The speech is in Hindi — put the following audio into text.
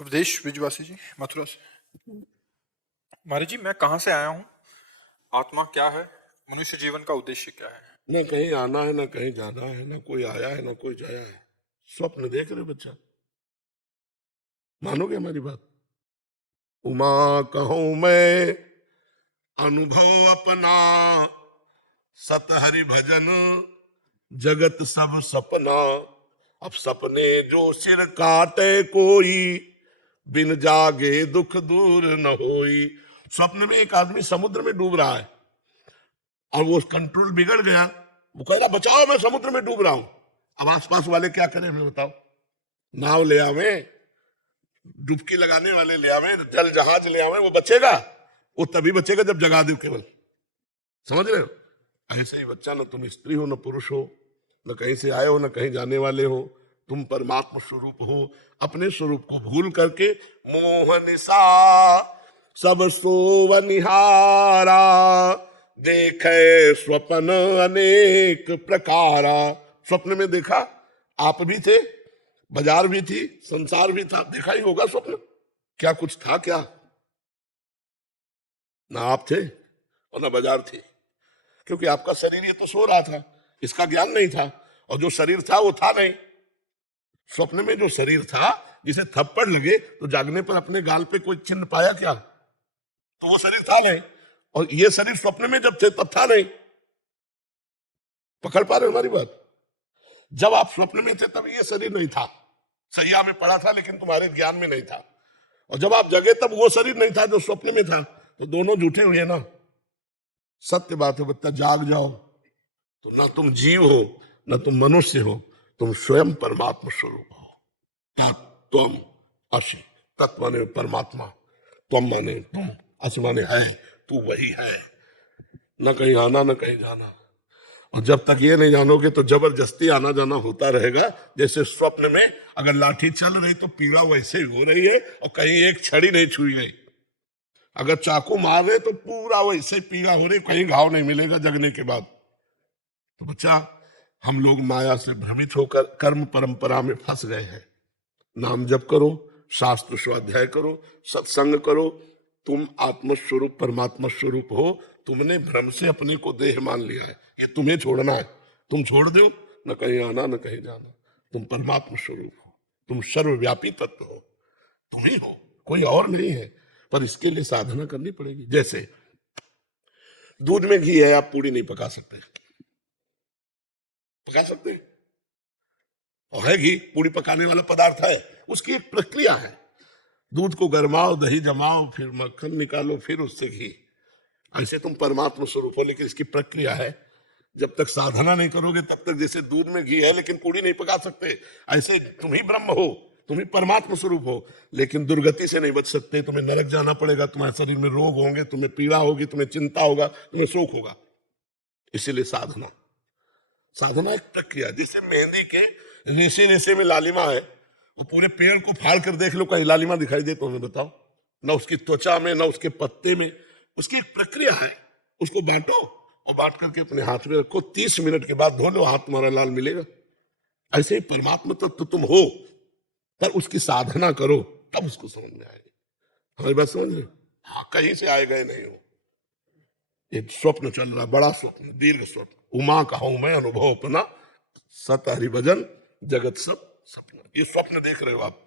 उपदेश ब्रिजवासी जी, मथुरा से। महाराज जी, मैं कहाँ से आया हूँ? आत्मा क्या है? मनुष्य जीवन का उद्देश्य क्या है? न कहीं आना है, न कहीं जाना है, न कोई आया है, न कोई जाया है। स्वप्न देख रहे बच्चा, मानोगे हमारी बात? उमा कहूं मैं अनुभव अपना, सत हरि भजन जगत सब सपना। अब सपने जो सिर काटे कोई, बिन जागे दुख दूर न होई। स्वप्न में एक आदमी समुद्र में डूब रहा है और वो कंट्रोल बिगड़ गया। वो कह रहा बचाओ, मैं समुद्र में डूब रहा हूं। अब आसपास वाले क्या करें हमें बताओ? नाव ले आवे, डुबकी लगाने वाले ले आवे, जल जहाज ले आवे, वो बचेगा? वो तभी बचेगा जब जगा दो केवल। समझ रहे हो? ऐसे ही बच्चा, न तुम स्त्री हो न पुरुष हो, न कहीं से आए हो न कहीं जाने वाले हो। तुम परमात्मा स्वरूप हो। अपने स्वरूप को भूल करके मोह निशा सब सोवनिहारा, देखे स्वप्न अनेक प्रकारा। स्वप्न में देखा, आप भी थे, बाजार भी थी, संसार भी था। देखा ही होगा स्वप्न। क्या कुछ था क्या? ना आप थे और ना बाजार थी, क्योंकि आपका शरीर ये तो सो रहा था, इसका ज्ञान नहीं था। और जो शरीर था वो था नहीं। स्वप्न में जो शरीर था, जिसे थप्पड़ लगे तो जागने पर अपने गाल पे कोई चिन्ह पाया क्या? तो वो शरीर था नहीं। और ये शरीर स्वप्न में जब थे तब था नहीं। पकड़ पा रहे हो हमारी बात? जब आप स्वप्न में थे तब ये शरीर नहीं था, सैया में पड़ा था, लेकिन तुम्हारे ज्ञान में नहीं था। और जब आप जगे तब वो शरीर नहीं था जो स्वप्न में था। तो दोनों झूठे हुए ना। सत्य बात है बच्चा, जाग जाओ तो ना तुम जीव हो ना तुम मनुष्य हो, तुम स्वयं परमात्मा स्वरूप हो। तत्वम असि, तत्व माने परमात्मा, त्वम माने तुम, अस माने है, तू वही है। न कहीं आना न कहीं जाना। और जब तक ये नहीं जानोगे तो जबरदस्ती आना जाना होता रहेगा। जैसे स्वप्न में अगर लाठी चल रही तो पीड़ा वैसे ही हो रही है, और कहीं एक छड़ी नहीं छुई गई। अगर चाकू मार रहे तो पूरा वैसे पीड़ा हो रही, कहीं घाव नहीं मिलेगा जगने के बाद। तो बच्चा, हम लोग माया से भ्रमित होकर कर्म परंपरा में फंस गए हैं। नाम जप करो, शास्त्र स्वाध्याय करो, सत्संग करो। तुम आत्मस्वरूप परमात्मा स्वरूप हो। तुमने भ्रम से अपने को देह मान लिया है, ये तुम्हें छोड़ना है। तुम छोड़ दो, न कहीं आना न कहीं जाना। तुम परमात्मा स्वरूप हो, तुम सर्वव्यापी तत्व हो, तुम ही हो, कोई और नहीं है। पर इसके लिए साधना करनी पड़ेगी। जैसे दूध में घी है, आप पूड़ी नहीं पका सकते। पका सकते? और है घी, पूड़ी पकाने वाला पदार्थ है, उसकी एक प्रक्रिया है। दूध को गरमाओ, दही जमाओ, फिर मक्खन निकालो, फिर उससे घी। ऐसे तुम परमात्मा स्वरूप हो, लेकिन इसकी प्रक्रिया है। जब तक साधना नहीं करोगे तब तक, जैसे दूध में घी है लेकिन पूड़ी नहीं पका सकते, ऐसे तुम ही ब्रह्म हो, तुम ही परमात्मा स्वरूप हो, लेकिन दुर्गति से नहीं बच सकते। तुम्हें नरक जाना पड़ेगा, तुम्हारे शरीर में रोग होंगे, तुम्हें पीड़ा होगी, तुम्हें चिंता होगा, तुम्हें शोक होगा। इसीलिए साधना, साधना एक प्रक्रिया। जैसे मेहंदी के रेशे रेशे में लालिमा है, वो पूरे पेड़ को फाड़ कर देख लो, कहीं लालिमा दिखाई दे तो हमें बताओ? ना उसकी त्वचा में, ना उसके पत्ते में। उसकी एक प्रक्रिया है। उसको बांटो और बांट करके अपने हाथ में रखो, 30 मिनट के बाद धो लो, हाथ तुम्हारा लाल मिलेगा। ऐसे ही परमात्मा तो तुम हो, पर उसकी साधना करो, तब उसको समझ में आएगी। हमारी बात समझ रहे? हाँ, कहीं से आए गए नहीं हो। एक स्वप्न चल रहा, बड़ा स्वप्न, दीर्घ स्वप्न। उमा कहूं मैं अनुभव अपना, सत हरि भजन जगत सब सपना। ये स्वप्न देख रहे हो आप।